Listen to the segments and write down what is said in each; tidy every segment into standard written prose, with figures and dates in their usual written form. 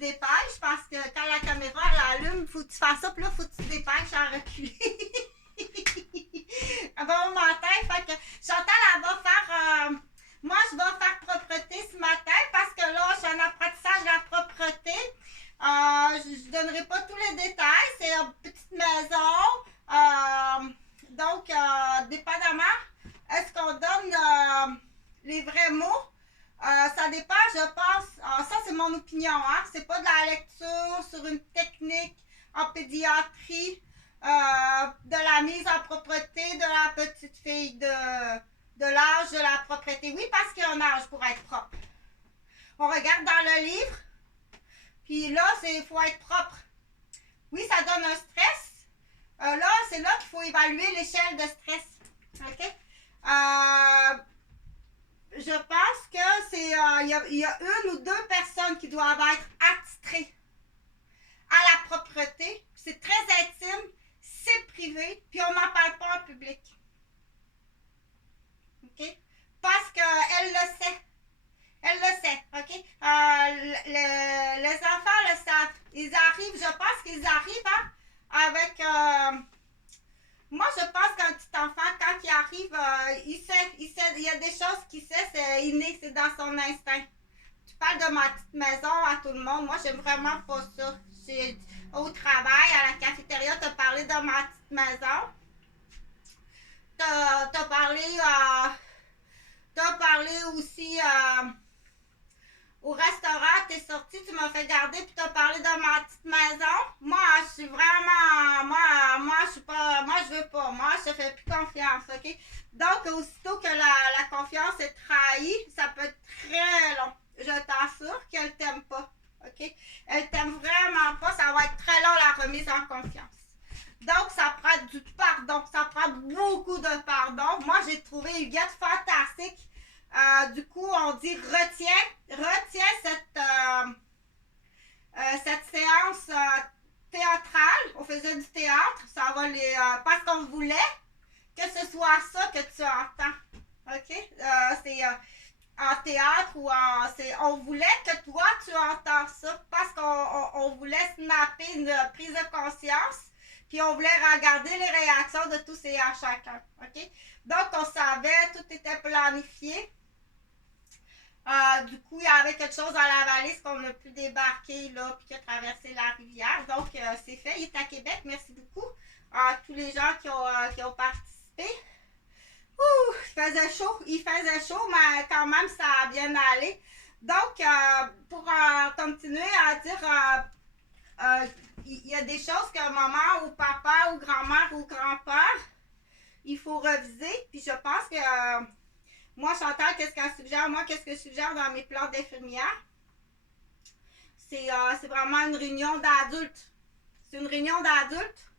dépêches parce que quand la caméra elle allume, faut que tu fasses ça, puis là, faut que tu te dépêches à reculer. Elle va au matin, fait que Chantal, elle va faire. Moi, je vais faire propreté ce matin parce que là, j'ai un apprentissage de la propreté. Je ne donnerai pas tous les détails. C'est une petite maison. Donc, dépendamment, est-ce qu'on donne les vrais mots? Ça dépend, je pense. Ça, c'est mon opinion. Hein? C'est pas de la lecture sur une technique en pédiatrie, de la mise en propreté de la petite fille, de l'âge de la propreté. Oui, parce qu'il y a un âge pour être propre. On regarde dans le livre, puis là, il faut être propre. Oui, ça donne un stress. Là, c'est là qu'il faut évaluer l'échelle de stress. OK? Je pense que c'est il y a une ou deux personnes qui doivent être attitrées à la propreté. C'est très intime, c'est privé, puis on n'en parle pas en public. OK? Parce qu'elle le sait. Elle le sait, OK? Les enfants le savent. Ils arrivent, je pense qu'ils arrivent hein, avec... moi, je pense qu'un petit enfant, quand il arrive, il sait. Il y a des choses qu'il sait, c'est inné, c'est dans son instinct. Tu parles de ma petite maison à tout le monde. Moi, j'aime vraiment pas ça. Au travail, à la cafétéria, tu as parlé de ma petite maison. T'as parlé aussi au restaurant, t'es sorti, tu m'as fait garder puis t'as parlé de ma petite maison. Moi, je suis vraiment. Moi, je suis pas. Moi, je veux pas. Moi, je te fais plus confiance, OK? Donc, aussitôt que la confiance est trahie, ça peut être très long. Je t'assure qu'elle t'aime pas, OK? Elle t'aime vraiment pas, ça va être très long la remise en confiance. Donc, ça prend du pardon. Ça prend beaucoup de pardon. Moi, j'ai trouvé Huguette fantastique. Du coup, on dit retiens cette séance théâtrale. On faisait du théâtre. Ça va parce qu'on voulait que ce soit ça que tu entends. OK? C'est en théâtre ou on voulait que toi, tu entends ça parce qu'on voulait snapper une prise de conscience. Puis on voulait regarder les réactions de tous et à chacun. OK? Donc, on savait, tout était planifié. Du coup, il y avait quelque chose dans la valise qu'on a pu débarquer là, puis qui a traversé la rivière. Donc, c'est fait. Il est à Québec. Merci beaucoup à tous les gens qui ont participé. Ouh, il faisait chaud, mais quand même, ça a bien allé. Donc, pour continuer à dire, il y a des choses que maman ou papa ou grand-mère ou grand-père, il faut reviser. Puis je pense que moi, Chantal, qu'est-ce qu'elle suggère? Moi, qu'est-ce que je suggère dans mes plans d'infirmière? C'est vraiment une réunion d'adultes. C'est une réunion d'adultes.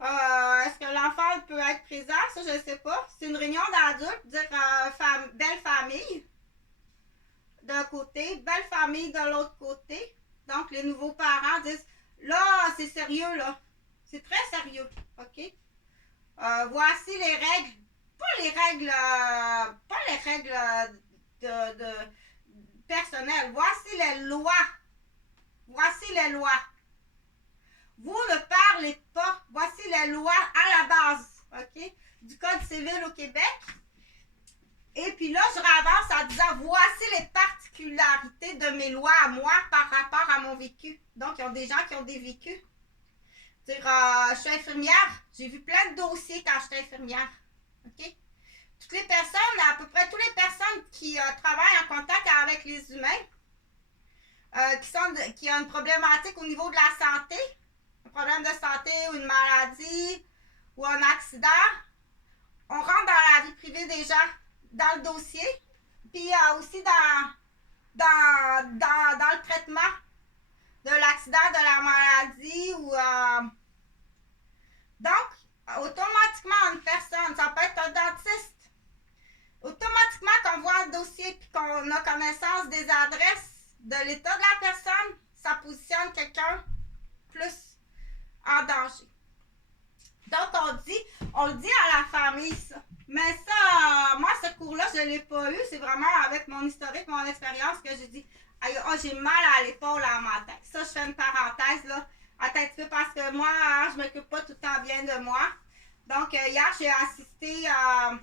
Est-ce que l'enfant peut être présent? Ça, je ne sais pas. C'est une réunion d'adultes, dire belle famille d'un côté, belle famille de l'autre côté. Donc, les nouveaux parents disent, là, c'est sérieux, là. C'est très sérieux, OK? Voici les règles. Pas les règles de personnelles. Voici les lois. Voici les lois. Vous ne parlez pas. Voici les lois à la base, OK, du Code civil au Québec. Et puis là, je avance en disant, voici les particularités de mes lois à moi par rapport à mon vécu. Donc, il y a des gens qui ont des vécus. Dire, je suis infirmière. J'ai vu plein de dossiers quand j'étais infirmière. OK? Toutes les personnes, à peu près toutes les personnes qui travaillent en contact avec les humains, qui ont une problématique au niveau de la santé, un problème de santé ou une maladie ou un accident, on rentre dans la vie privée des gens, dans le dossier, puis aussi dans le traitement de l'accident, de la maladie ou... Donc, automatiquement, une personne, ça peut être un dentiste, automatiquement qu'on voit un dossier et qu'on a connaissance des adresses de l'état de la personne, ça positionne quelqu'un plus en danger. Donc, on le dit à la famille, ça. Mais ça, moi, ce cours-là, je ne l'ai pas eu. C'est vraiment avec mon historique, mon expérience que j'ai dit, Aïe, oh, j'ai mal à l'épaule à matin. Ça, je fais une parenthèse, là. Attends un petit peu parce que moi, hein, je m'occupe pas tout le temps bien de moi. Donc, hier, j'ai assisté à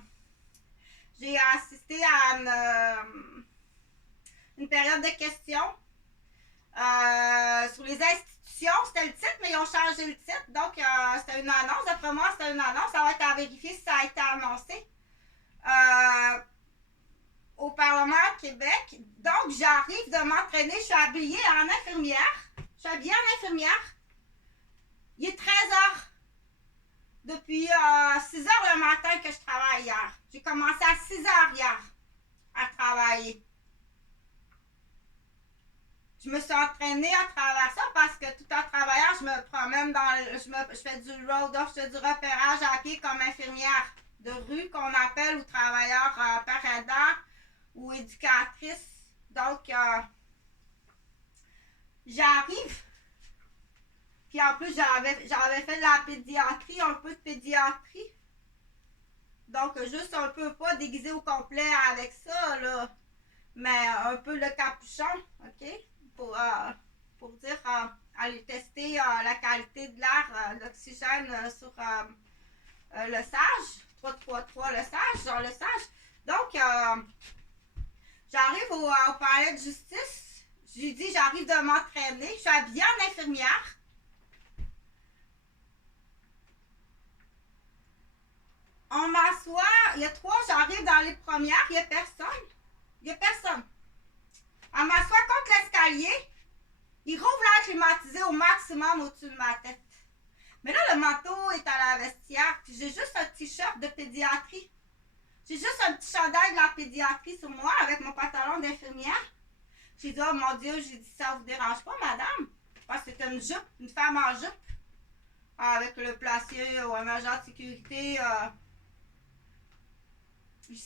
une période de questions sur les institutions. C'était le titre, mais ils ont changé le titre. Donc, c'était une annonce. D'après moi, c'était une annonce. Ça va être à vérifier si ça a été annoncé. Au Parlement à Québec. Donc, j'arrive de m'entraîner. Je suis habillée en infirmière. Je suis habillée en infirmière. Il est 13h. Depuis 6h le matin que je travaille hier. J'ai commencé à 6h hier à travailler. Je me suis entraînée à travers ça parce que tout en travaillant, je me promène je fais du road off, je fais du repérage à pied comme infirmière de rue qu'on appelle ou travailleur père aidant ou éducatrice. Donc, j'arrive. Puis en plus, j'avais fait de la pédiatrie, un peu de pédiatrie. Donc, juste un peu, pas déguisé au complet avec ça, là. Mais un peu le capuchon, OK? Pour dire, aller tester la qualité de l'air, l'oxygène sur le SAGE. 333, le SAGE, genre le SAGE. Donc, j'arrive au palais de justice. Je lui dis, j'arrive de m'entraîner. Je suis habillée en infirmière. On m'assoit, il y a 3, j'arrive dans les premières, il n'y a personne. Il n'y a personne. On m'assoit contre l'escalier. Il rouvre l'air climatisé au maximum au-dessus de ma tête. Mais là, le manteau est à la vestiaire. Puis j'ai juste un t-shirt de pédiatrie. J'ai juste un petit chandail de la pédiatrie sur moi avec mon pantalon d'infirmière. J'ai dit, oh mon Dieu, j'ai dit, ça vous dérange pas, madame? Parce que c'était une jupe, une femme en jupe. Avec le placier ou un agent de sécurité.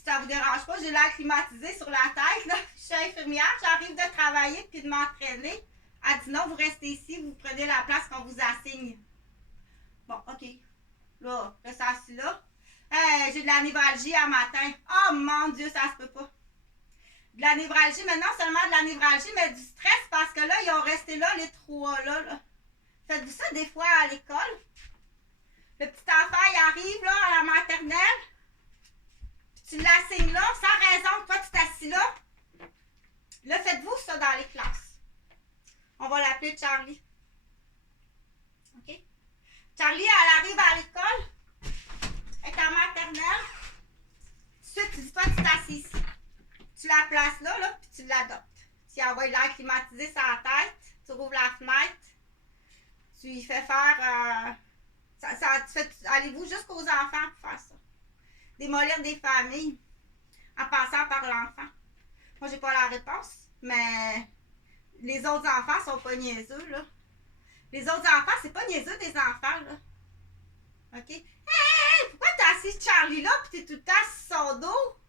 Ça vous dérange pas, j'ai l'air climatisé sur la tête, là. Je suis infirmière, j'arrive de travailler puis de m'entraîner. Elle dit non, vous restez ici, vous prenez la place qu'on vous assigne. Bon, OK. Là, je suis assise là. J'ai de la névralgie à matin. Oh mon Dieu, ça se peut pas. De la névralgie, mais non seulement de la névralgie, mais du stress parce que là, ils ont resté là, les 3 là. Faites-vous ça des fois à l'école? Le petit enfant, il arrive là à la maternelle. Tu l'assignes là, sans raison, toi tu t'assis là. Là, faites-vous ça dans les classes. On va l'appeler Charlie. OK? Charlie, elle arrive à l'école. Elle est en maternelle. Ensuite, tu dis, toi, tu t'assis ici. Tu la places là, puis tu l'adoptes. Tu envoies l'air climatisé sur la tête. Tu rouvres la fenêtre. Tu lui fais faire... allez-vous jusqu'aux enfants pour faire ça. Démolir des familles en passant par l'enfant. Moi, j'ai pas la réponse, mais les autres enfants sont pas niaiseux, là. Les autres enfants, c'est pas niaiseux des enfants, là. OK? Hey, pourquoi t'as assis Charlie là, pis t'es tout le temps sur son dos?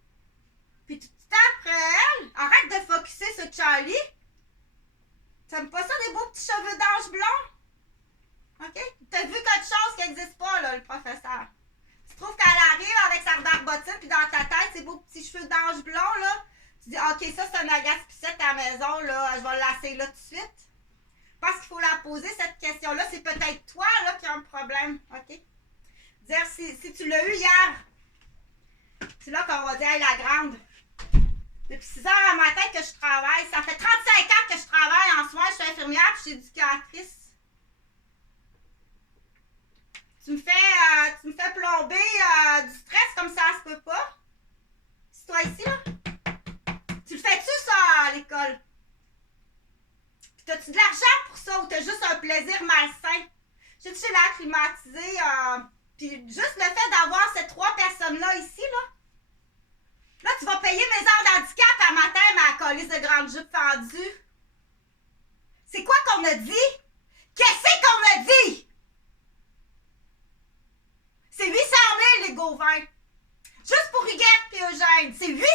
Pis tout le temps après elle? Arrête de focusser sur Charlie. T'aimes pas ça, des beaux petits cheveux d'ange blond? OK? T'as vu quelque chose qui n'existe pas, là, le professeur. Tu trouves qu'elle arrive avec sa barbotine, puis dans ta tête, ces beaux petits cheveux d'ange blond, là. Tu dis, OK, ça, c'est un agace-pissette à la maison, là. Je vais l'asseoir là tout de suite. Parce qu'il faut la poser, cette question-là. C'est peut-être toi, là, qui as un problème. OK? Dire, si tu l'as eu hier, c'est là qu'on va dire, hey, la grande. Depuis 6 heures à matin que je travaille. Ça fait 35 ans que je travaille en soins. Je suis infirmière, puis je suis éducatrice. Tu me fais plomber du stress comme ça se peut pas. C'est toi ici, là? Tu le fais-tu, ça, à l'école? Puis t'as-tu de l'argent pour ça ou t'as juste un plaisir malsain? J'ai touché l'air climatisé, puis juste le fait d'avoir ces 3 personnes-là ici, là. Là, tu vas payer mes heures d'handicap à matin, ma colisse de grande jupe fendue. C'est quoi qu'on a dit? Qu'est-ce qu'on a dit? C'est 800 000 les Gauvin. Juste pour Huguette et Eugène. C'est 800